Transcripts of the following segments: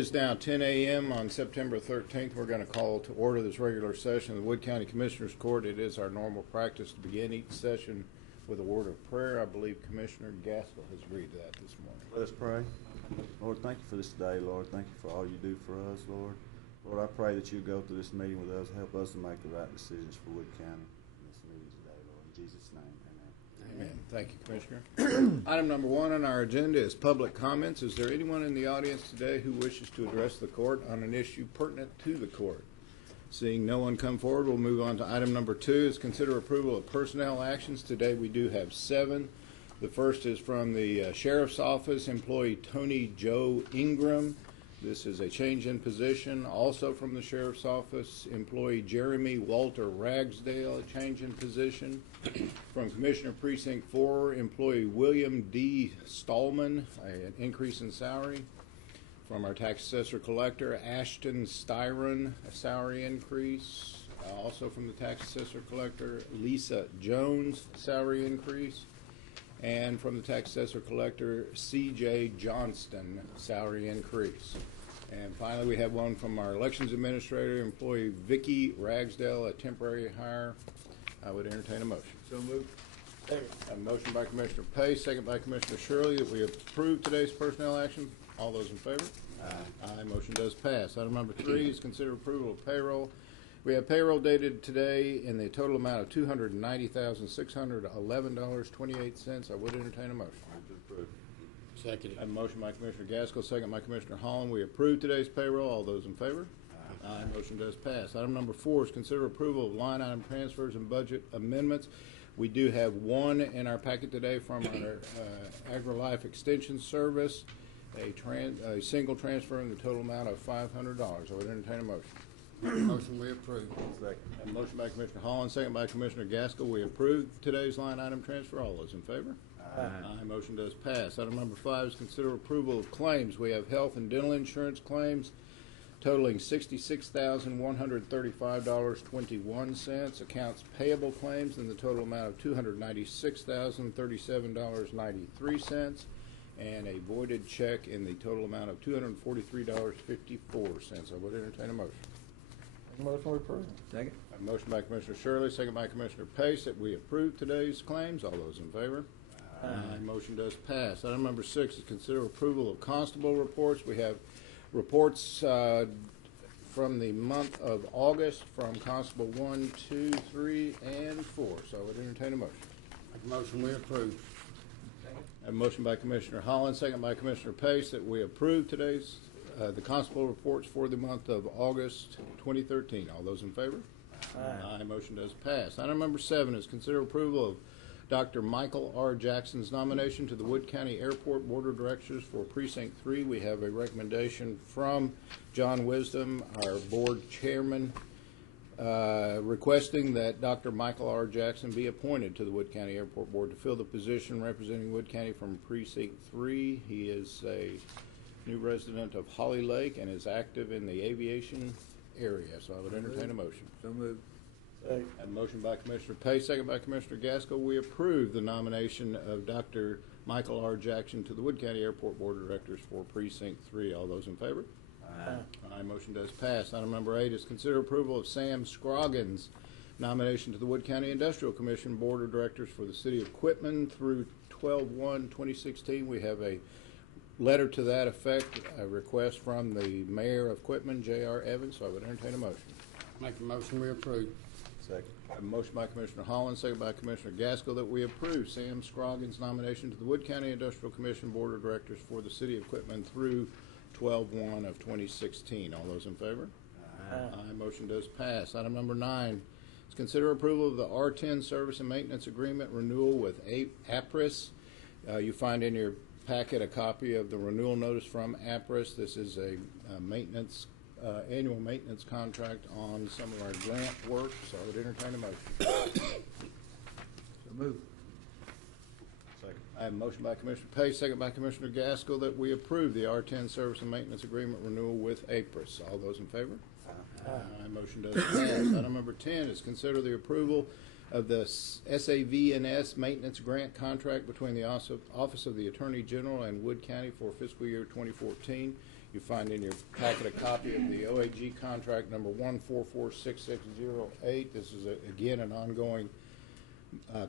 It's now 10 a.m. on September 13th. We're going to call to order this regular session of the Wood County Commissioners Court. It is our normal practice to begin each session with a word of prayer. I believe Commissioner Gaskell has agreed to that this morning. Let us pray. Lord, thank you for this day, Lord. Thank you for all you do for us, Lord. Lord, I pray that you go through this meeting with us, help us to make the right decisions for Wood County in this meeting today, Lord. In Jesus' name, amen. Amen. Thank you, Commissioner. Item number 1 on our agenda is public comments. Is there anyone in the audience today who wishes to address the court on an issue pertinent to the court? Seeing no one come forward, we'll move on to item number 2 is consider approval of personnel actions. Today we do have 7. The first is from the Sheriff's Office, employee Tony Joe Ingram. This is a change in position. Also from the Sheriff's Office, employee Jeremy Walter Ragsdale, a change in position. From Commissioner Precinct 4, employee William D. Stallman, an increase in salary. From our tax assessor collector, Ashton Styron, a salary increase. Also from the tax assessor collector, Lisa Jones, salary increase. And from the tax assessor collector, C.J. Johnston, salary increase. And finally, we have one from our elections administrator, employee Vicky Ragsdale, a temporary hire. I would entertain a motion. So moved. A motion by Commissioner Pace, second by Commissioner Shirley, that we approve today's personnel action. All those in favor? Aye. Motion does pass. Item number 3 is consider approval of payroll. We have payroll dated today in the total amount of $290,611.28. I would entertain a motion. Second. A motion by Commissioner Gaskell, second by Commissioner Holland. We approve today's payroll. All those in favor? Aye. Motion does pass. Item number 4 is consider approval of line item transfers and budget amendments. We do have one in our packet today from our AgriLife Extension Service, a single transfer in the total amount of $500. I would entertain a motion. Motion we approve. Second. A motion by Commissioner Holland, second by Commissioner Gaskell. We approve today's line item transfer. All those in favor? Aye. Motion does pass. Item number 5 is consider approval of claims. We have health and dental insurance claims totaling $66,135.21. Accounts payable claims in the total amount of $296,037.93. And a voided check in the total amount of $243.54. I would entertain a motion. Motion we approve. Second. A motion by Commissioner Shirley, second by Commissioner Pace, that we approve today's claims. All those in favor? Aye. Motion does pass. Item number 6 is consider approval of constable reports. We have reports from the month of August from Constable 1, 2, 3, and 4. So I would entertain a motion. Motion we approve. A motion by Commissioner Holland, second by Commissioner Pace, that we approve today's the constable reports for the month of August 2013. All those in favor? Aye. Motion does pass. Item number 7 is consider approval of Dr. Michael R. Jackson's nomination to the Wood County Airport Board of Directors for Precinct 3. We have a recommendation from John Wisdom, our board chairman, requesting that Dr. Michael R. Jackson be appointed to the Wood County Airport Board to fill the position representing Wood County from Precinct 3. He is a new resident of Holly Lake and is active in the aviation area. So I would entertain a motion. So moved. A motion by Commissioner Pace, second by Commissioner Gaskell. We approve the nomination of Dr. Michael R. Jackson to the Wood County Airport Board of Directors for Precinct 3. All those in favor? Aye. Motion does pass. Item number 8 is consider approval of Sam Scroggins' nomination to the Wood County Industrial Commission Board of Directors for the City of Quitman through 12/1/2016. We have a letter to that effect, a request from the mayor of Quitman, J.R. Evans. So I would entertain a motion. Make a motion we approve. Second. A motion by Commissioner Holland, second by Commissioner Gaskell, that we approve Sam Scroggins' nomination to the Wood County Industrial Commission Board of Directors for the City of Quitman through 12/1/2016. All those in favor? Aye. Motion does pass. Item number 9 is consider approval of the R10 Service and Maintenance Agreement renewal with APRIS. You find in your packet a copy of the renewal notice from APRIS. This is a maintenance annual maintenance contract on some of our grant work, so I would entertain a motion. So moved. Second. I have a motion by Commissioner Pace, second by Commissioner Gaskell, that we approve the R10 Service and Maintenance Agreement renewal with APRIS. All those in favor? Aye. Motion does pass. Item number 10 is consider the approval of the SAVNS maintenance grant contract between the Office of the Attorney General and Wood County for fiscal year 2014. You find in your packet a copy of the OAG contract number 1446608. This is, again, an ongoing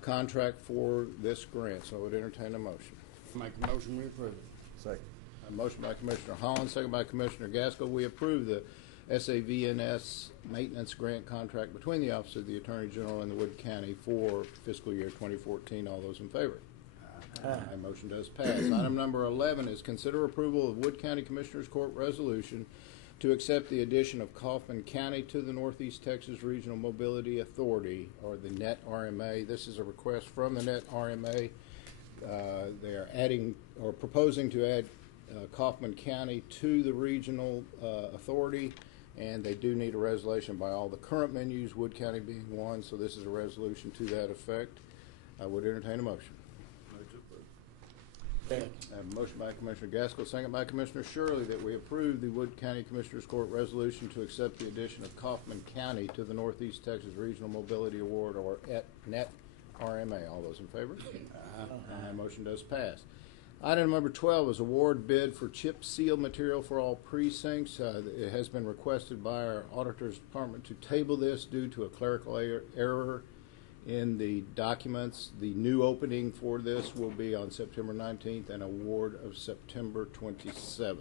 contract for this grant, so I would entertain a motion. Make a motion, we approve. Second. A motion by Commissioner Holland, second by Commissioner Gaskell. We approve the SAVNS maintenance grant contract between the Office of the Attorney General and the Wood County for fiscal year 2014. All those in favor? Aye. Motion does pass. Item number 11 is consider approval of Wood County Commissioners Court resolution to accept the addition of Kaufman County to the Northeast Texas Regional Mobility Authority, or the NET RMA. This is a request from the NET RMA. They are adding or proposing to add Kaufman County to the regional authority, and they do need a resolution by all the current menus, Wood County being one, so this is a resolution to that effect. I would entertain a motion. I have a motion by Commissioner Gaskell, second by Commissioner Shirley, that we approve the Wood County Commissioners Court resolution to accept the addition of Kaufman County to the Northeast Texas Regional Mobility Award, or NET RMA. All those in favor? Aye. Motion does pass. Item number 12 is award bid for chip seal material for all precincts. It has been requested by our auditor's department to table this due to a clerical error in the documents. The new opening for this will be on September 19th and award of September 27th.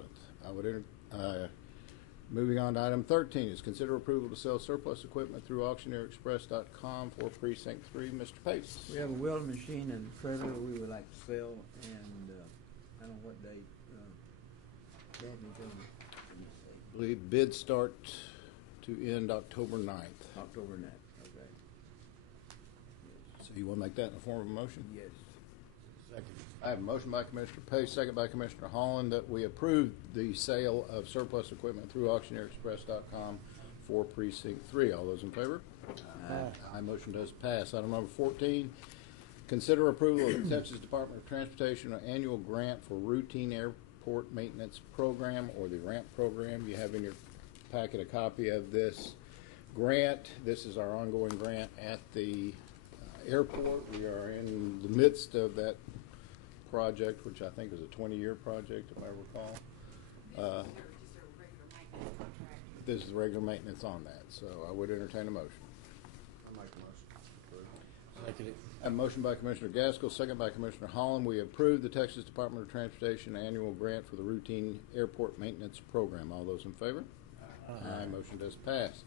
Moving on to item 13 is consider approval to sell surplus equipment through auctioneerexpress.com for precinct 3. Mr. Pace. We have a welding machine and trailer we would like to sell, and I don't know what date. I believe bids start to end October 9th. October 9th, okay. So you want to make that in the form of a motion? Yes. Second. I have a motion by Commissioner Pace, second by Commissioner Holland, that we approve the sale of surplus equipment through auctioneerexpress.com for precinct 3. All those in favor? Aye. Motion does pass. Item number 14, consider approval of the Texas Department of Transportation annual grant for routine airport maintenance program, or the RAMP program. You have in your packet a copy of this grant. This is our ongoing grant at the airport. We are in the midst of that project, which I think is a 20-year project, if I recall. This is the regular maintenance on that, so I would entertain a motion. I make a motion. Second it. I have a motion by Commissioner Gaskell, second by Commissioner Holland. We approve the Texas Department of Transportation annual grant for the routine airport maintenance program. All those in favor? Aye. Motion does pass.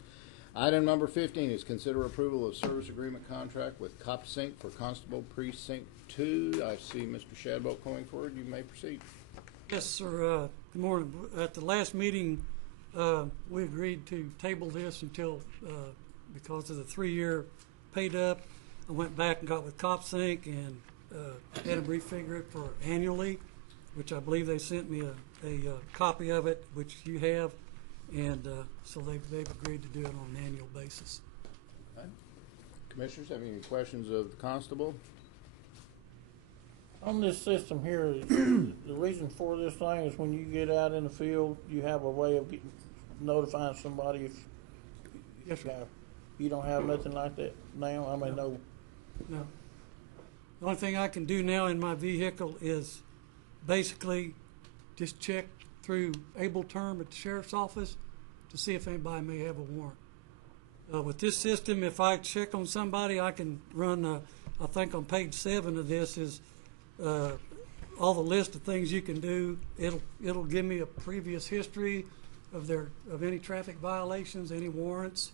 Item number 15 is consider approval of service agreement contract with CopSync for Constable Precinct 2. I see Mr. Shadbolt coming forward. You may proceed. Yes, sir. Good morning. At the last meeting, we agreed to table this until, because of the 3-year paid up, I went back and got with CopSync and had them refigure it for annually, which I believe they sent me a copy of it, which you have, and so they've agreed to do it on an annual basis. Okay. Commissioners, have any questions of the constable? On this system here, the reason for this thing is when you get out in the field, you have a way of notifying somebody if Yes, sir. you don't have nothing like that now. I mean, no. No. The only thing I can do now in my vehicle is basically just check through Able Term at the sheriff's office to see if anybody may have a warrant. With this system, if I check on somebody, I can run, I think on page 7 of this is all the list of things you can do. It'll give me a previous history of any traffic violations, any warrants,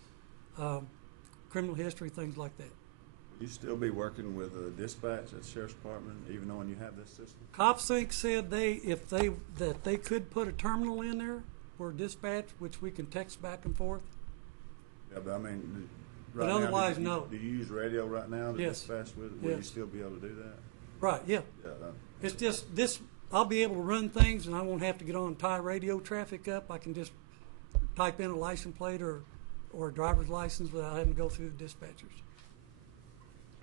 criminal history, things like that. You still be working with a dispatch at the Sheriff's Department, even though when you have this system? CopSync said that they could put a terminal in there for dispatch, which we can text back and forth. Yeah, but I mean, But right otherwise, now, no. Do you use radio right now to Yes. dispatch with it? Will you Yes. still be able to do that? Right, yeah. Yeah. It's just this, I'll be able to run things and I won't have to get on and tie radio traffic up. I can just type in a license plate or a driver's license without having to go through the dispatchers,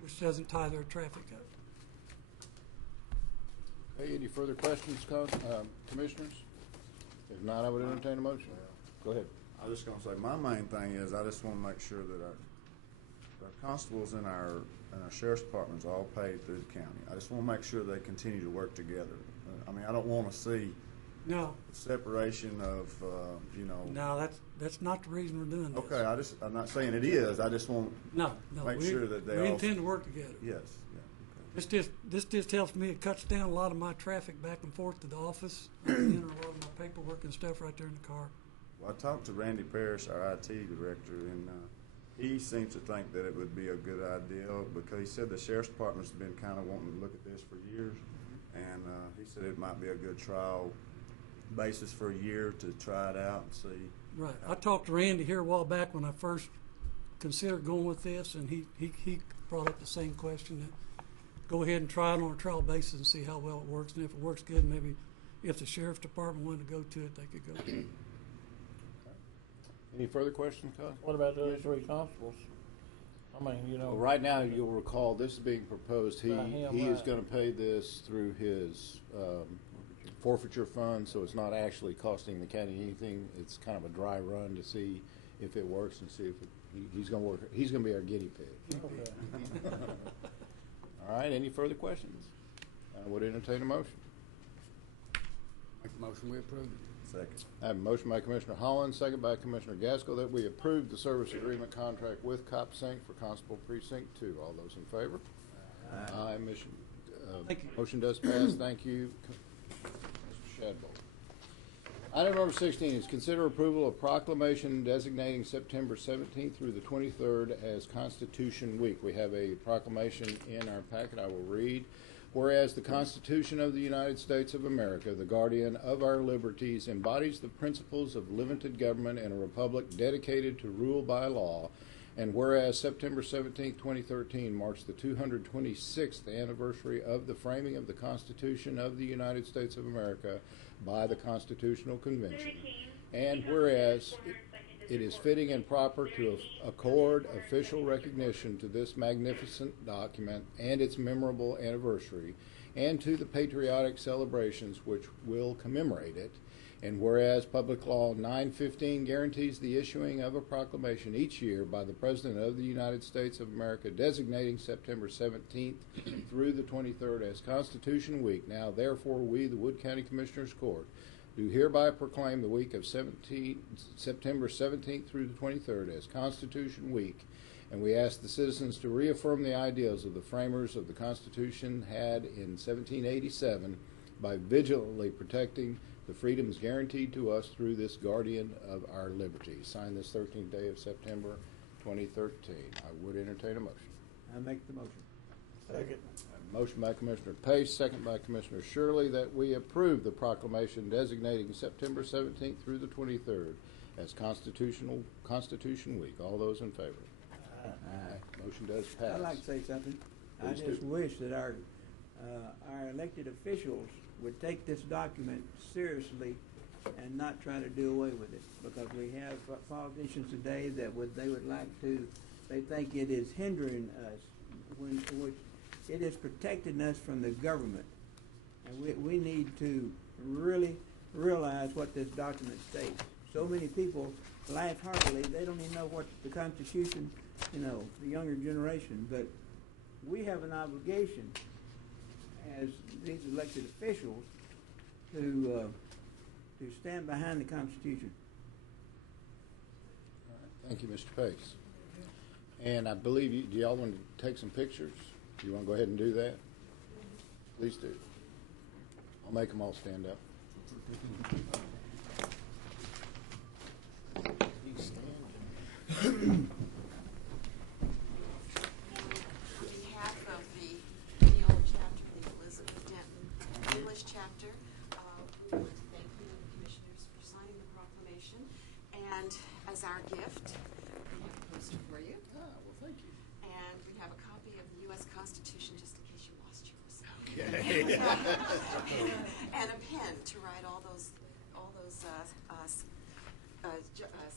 which doesn't tie their traffic up. Okay, any further questions, commissioners? If not, I would entertain a motion. Go ahead. I was just gonna say, my main thing is I just wanna make sure that our constables in our sheriff's departments are all paid through the county. I just wanna make sure they continue to work together. I mean, I don't wanna see No, separation of, you know. no, that's not the reason we're doing this. Okay, I'm not saying it is, I just want, No, make we, sure that they we all- intend to work together. yes, yeah, This just helps me. It cuts down a lot of my traffic back and forth to the office. I can enter a lot of my paperwork and stuff right there in the car. Well, I talked to Randy Parrish, our IT director, and he seems to think that it would be a good idea because he said the sheriff's department's been kind of wanting to look at this for years, and he said it might be a good trial basis for a year to try it out and see. Right. I talked to Randy here a while back when I first considered going with this, and he brought up the same question that go ahead and try it on a trial basis and see how well it works, and if it works good, maybe if the sheriff's department wanted to go to it, they could go to it. Any further questions, Cos? What about the other three constables? I mean, you know. Well, right now, you'll recall, this is being proposed. He By him, is right. going to pay this through his forfeiture fund, so it's not actually costing the county anything. It's kind of a dry run to see if it works and see if he's going to work. He's going to be our guinea pig. Okay. All right. Any further questions? I would entertain a motion. Make a motion, we approve it. Second. I have a motion by Commissioner Holland, second by Commissioner Gaskell, that we approve the service agreement contract with CopSync for Constable Precinct 2. All those in favor? Aye. Mission, Thank you. motion does pass. Thank you, Mr. Shadbolt. Item number 16 is consider approval of proclamation designating September 17th through the 23rd as Constitution Week. We have a proclamation in our packet I will read. Whereas the Constitution of the United States of America, the guardian of our liberties, embodies the principles of limited government in a republic dedicated to rule by law, and whereas September 17, 2013 marks the 226th anniversary of the framing of the Constitution of the United States of America by the Constitutional Convention, and whereas it is fitting and proper to accord official recognition to this magnificent document and its memorable anniversary, and to the patriotic celebrations which will commemorate it. And whereas Public Law 915 guarantees the issuing of a proclamation each year by the President of the United States of America designating September 17th through the 23rd as Constitution Week, now therefore we, the Wood County Commissioners Court, do hereby proclaim the week of September 17th through the 23rd as Constitution Week, and we ask the citizens to reaffirm the ideals of the framers of the Constitution had in 1787 by vigilantly protecting the freedoms guaranteed to us through this guardian of our liberties. Signed this 13th day of September 2013. I would entertain a motion. I make the motion. Second. Motion by Commissioner Pace, second by Commissioner Shirley, that we approve the proclamation designating September 17th through the 23rd as Constitution Week. All those in favor? Aye. Motion does pass. I'd like to say something. I Please just do. wish that our elected officials would take this document seriously and not try to do away with it, because we have politicians today that they would like to, they think it is hindering us, which it is protecting us from the government. And we need to really realize what this document states. So many people laugh heartily, they don't even know what the Constitution, the younger generation, but we have an obligation as these elected officials to stand behind the Constitution. Thank you, Mr. Pace. And I believe do y'all want to take some pictures? Do you want to go ahead and do that? Please do. I'll make them all stand up. On behalf of the Neola chapter, the Elizabeth Denton English chapter, we want to thank you, Commissioners, for signing the proclamation. And as our gift, we have a poster for you. Well, thank you. And we have a copy of the U.S. Constitution, just in case you lost yours. Okay. And a pen to write all those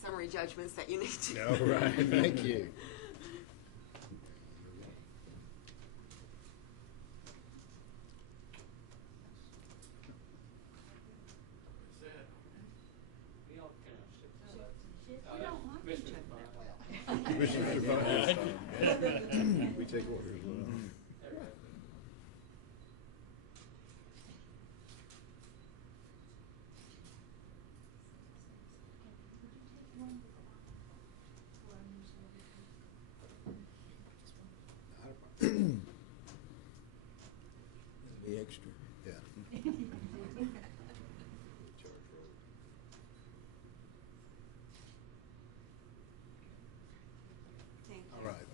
summary judgments that you need to. All right. Thank you. Commissioner Devine, we take orders.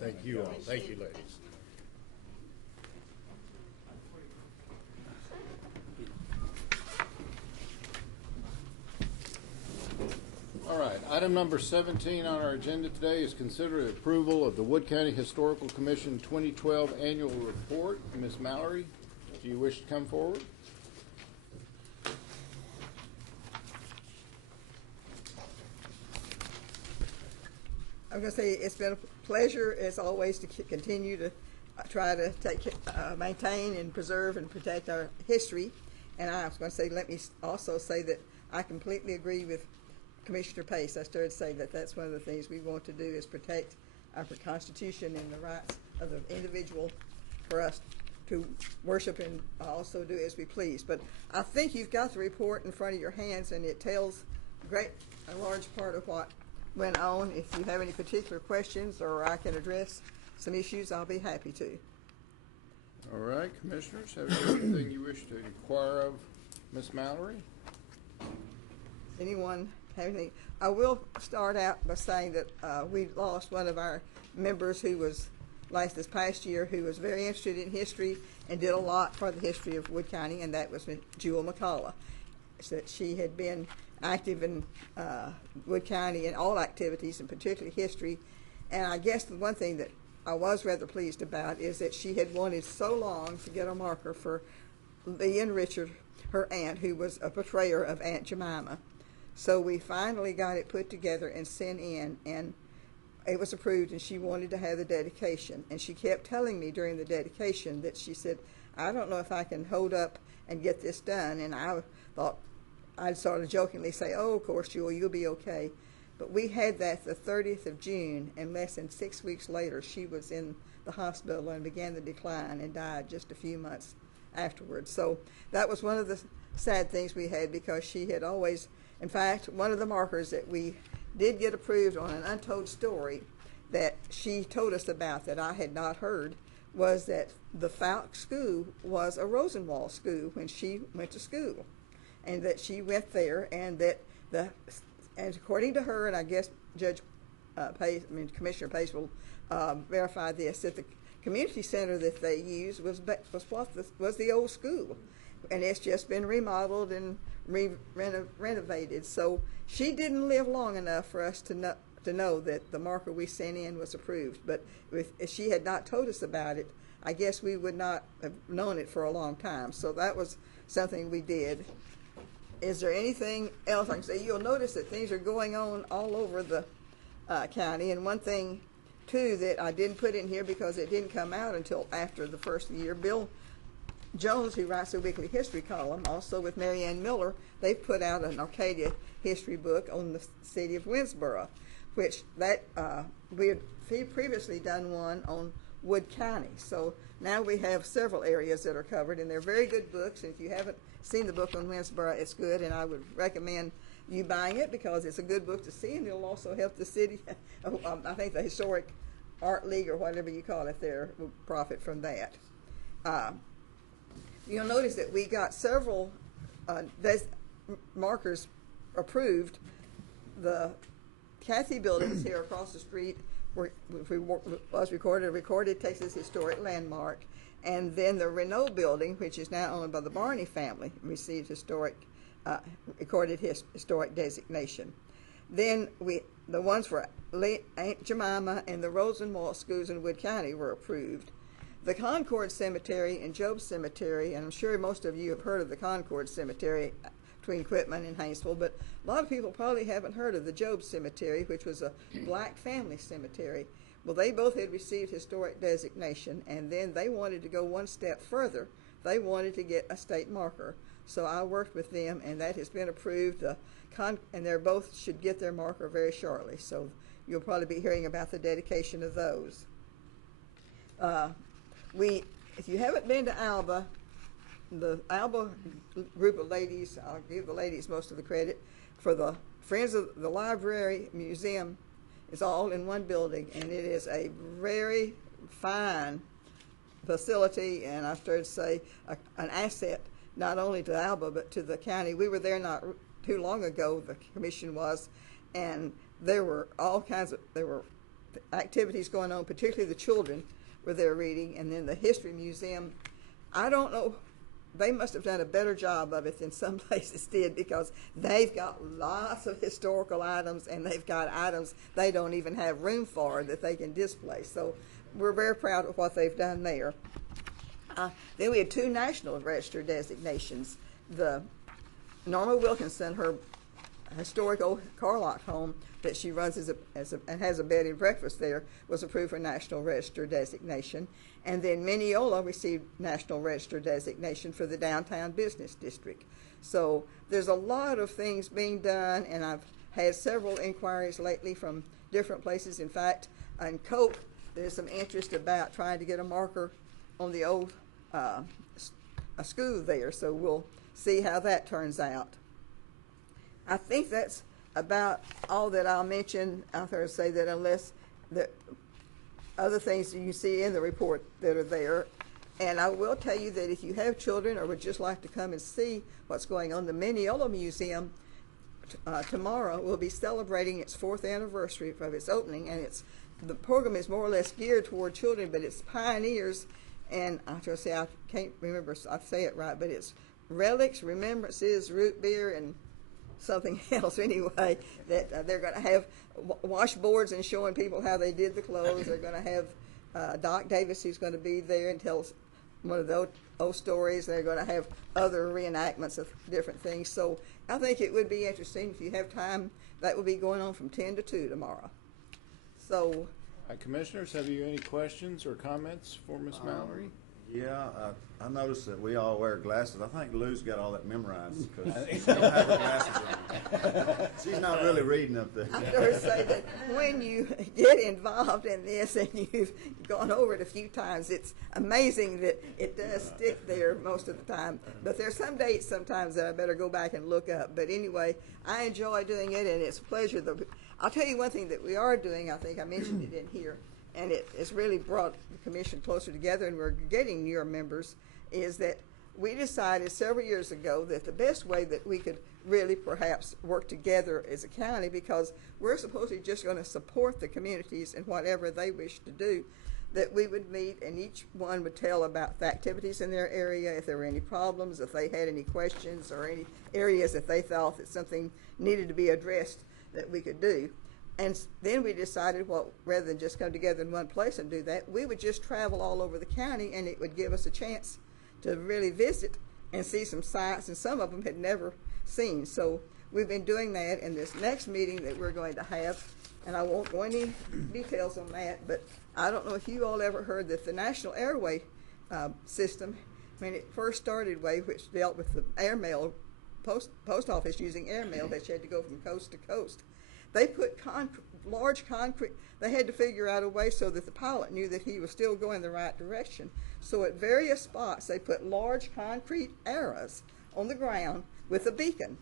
Thank you all. Thank you, ladies. All right, item number 17 on our agenda today is consider the approval of the Wood County Historical Commission 2012 Annual Report. Ms. Mallory, do you wish to come forward? I'm going to say it's been a pleasure, as always, to continue to try to maintain and preserve and protect our history. And I was going to say, let me also say that I completely agree with Commissioner Pace. I started to say that that's one of the things we want to do is protect our Constitution and the rights of the individual for us to worship and also do as we please. But I think you've got the report in front of your hands, and it tells a large part of what went on. If you have any particular questions or I can address some issues, I'll be happy to. All right, commissioners, have you anything you wish to inquire of Ms. Mallory? Anyone have anything? I will start out by saying that we lost one of our members who was this past year, who was very interested in history and did a lot for the history of Wood County, and that was Jewel McCullough. So she had been active in Wood County in all activities, and particularly history. And I guess the one thing that I was rather pleased about is that she had wanted so long to get a marker for Lee and Richard, her aunt, who was a betrayer of Aunt Jemima. So we finally got it put together and sent in, and it was approved, and she wanted to have the dedication. And she kept telling me during the dedication that she said, I don't know if I can hold up and get this done. And I thought, I'd sort of jokingly say, oh, of course, Jewel, you'll be okay. But we had that the 30th of June, and less than 6 weeks later, she was in the hospital and began the decline and died just a few months afterwards. So that was one of the sad things we had, because she had always, in fact, one of the markers that we did get approved on an untold story that she told us about that I had not heard was that the Falk School was a Rosenwald school when she went to school, and that she went there, and that and according to her, and I guess Commissioner Pace will verify this, that the community center that they used was the old school, and it's just been remodeled and renovated. So she didn't live long enough for us to know that the marker we sent in was approved. But if she had not told us about it, I guess we would not have known it for a long time. So that was something we did. Is there anything else I can say? You'll notice that things are going on all over the county. And one thing, too, that I didn't put in here because it didn't come out until after the first year, Bill Jones, who writes a weekly history column, also with Mary Ann Miller, they put out an Arcadia history book on the city of Winsboro, which we had previously done one on Wood County. So now we have several areas that are covered, and they're very good books. And if you haven't seen the book on Winsboro, it's good, and I would recommend you buying it because it's a good book to see, and it'll also help the city. I think the Historic Art League, or whatever you call it there, will profit from that. You'll notice that we got several markers approved. The Cathy buildings here across the street was recorded Texas Historic Landmark, and then the Renault building, which is now owned by the Barney family, received recorded historic designation. Then the ones for Aunt Jemima and the Rosenwald schools in Wood County were approved. The Concord Cemetery and Job Cemetery, and I'm sure most of you have heard of the Concord Cemetery between Quitman and Haynesville, but a lot of people probably haven't heard of the Job Cemetery, which was a black family cemetery. Well, they both had received historic designation, and then they wanted to go one step further. They wanted to get a state marker. So I worked with them, and that has been approved, and they both should get their marker very shortly. So you'll probably be hearing about the dedication of those. If you haven't been to Alba, the Alba group of ladies, I'll give the ladies most of the credit, for the Friends of the Library Museum is all in one building, and it is a very fine facility, and I started to say an asset not only to Alba but to the county. We were there not too long ago, the commission was, and there were all kinds of, there were activities going on, particularly the children were there reading, and then the History Museum. I don't know, they must have done a better job of it than some places did, because they've got lots of historical items, and they've got items they don't even have room for that they can display. So we're very proud of what they've done there. Then we had 2 National Register designations. The Norma Wilkinson, her historic old Carlock home that she runs and has a bed and breakfast there, was approved for National Register designation. And then Mineola received National Register designation for the downtown business district. So there's a lot of things being done, and I've had several inquiries lately from different places. In fact, in Cope, there's some interest about trying to get a marker on the old a school there, so we'll see how that turns out. I think that's about all that I'll mention. I'll say that unless the other things that you see in the report that are there. And I will tell you that if you have children or would just like to come and see what's going on, the Mineola Museum tomorrow will be celebrating its 4th anniversary of its opening, and the program is more or less geared toward children, but it's pioneers. And I can't remember if I say it right, but it's relics, remembrances, root beer, and something else anyway, that they're going to have washboards and showing people how they did the clothes. They're going to have Doc Davis, who's going to be there and tell one of the old stories. They're going to have other reenactments of different things. So I think it would be interesting if you have time. That will be going on from 10 to 2 tomorrow. So, Commissioners, have you any questions or comments for Ms. Mallory? Yeah, I noticed that we all wear glasses. I think Lou's got all that memorized because she don't have her glasses on. She's not really reading up there. I'm going to say that when you get involved in this and you've gone over it a few times, it's amazing that it does stick there most of the time. But there's some dates sometimes that I better go back and look up. But anyway, I enjoy doing it, and it's a pleasure. I'll tell you one thing that we are doing. I think I mentioned it in here, and it's really brought the commission closer together, and we're getting your members, is that we decided several years ago that the best way that we could really perhaps work together as a county, because we're supposedly just going to support the communities in whatever they wish to do, that we would meet and each one would tell about the activities in their area, if there were any problems, if they had any questions or any areas that they thought that something needed to be addressed that we could do. And then we decided, well, rather than just come together in one place and do that, we would just travel all over the county, and it would give us a chance to really visit and see some sites, and some of them had never seen. So we've been doing that, and this next meeting that we're going to have, and I won't go into details on that, but I don't know if you all ever heard that the National Airway system, when it first started, which dealt with the airmail, post office using airmail that you had to go from coast to coast. They put large concrete, they had to figure out a way so that the pilot knew that he was still going the right direction. So at various spots, they put large concrete arrows on the ground with a beacon.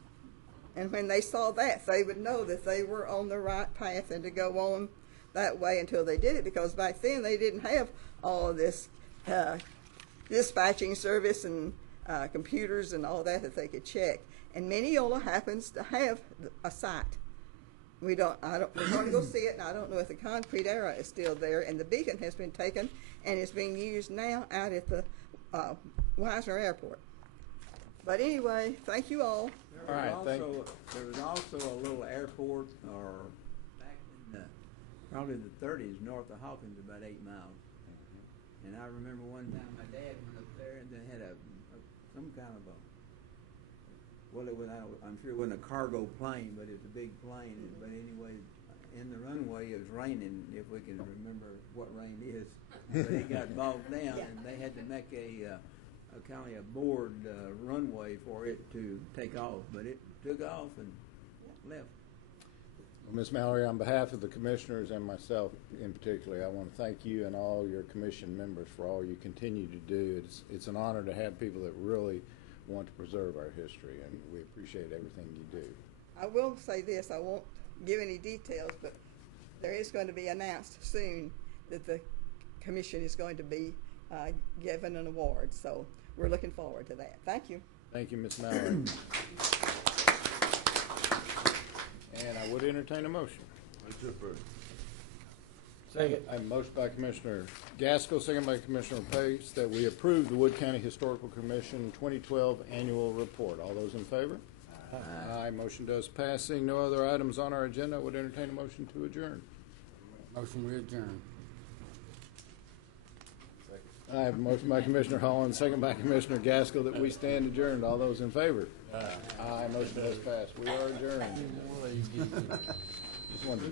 And when they saw that, they would know that they were on the right path and to go on that way until they did it, because back then they didn't have all of this dispatching service and computers and all that they could check. And Mineola happens to have a site. We're going to go see it, and I don't know if the concrete arrow is still there, and the beacon has been taken and is being used now out at the Wisner Airport. But anyway, thank you all. All right, There was also a little airport, or back in probably the 30s, north of Hawkins, about 8 miles. And I remember one time my dad went up there, and they had some kind of a, well, I'm sure it wasn't a cargo plane, but it was a big plane. But anyway, in the runway, it was raining, if we can remember what rain is. But it got bogged down, and they had to make a kind of a board runway for it to take off. But it took off and left. Well, Ms. Mallory, on behalf of the commissioners and myself in particular, I want to thank you and all your commission members for all you continue to do. It's an honor to have people that really want to preserve our history, and we appreciate everything you do. I will say this, I won't give any details, but there is going to be announced soon that the commission is going to be given an award. So we're looking forward to that. Thank you. Thank you, Ms. Mallory. And I would entertain a motion. Second. I have a motion by Commissioner Gaskell, second by Commissioner Pace, that we approve the Wood County Historical Commission 2012 Annual Report. All those in favor? Aye. Motion does pass. Seeing no other items on our agenda, I would entertain a motion to adjourn. Motion we adjourn. I have a motion by Commissioner Holland, second by Commissioner Gaskell, that we stand adjourned. All those in favor? Aye. Motion does pass. We are adjourned. Just wanted to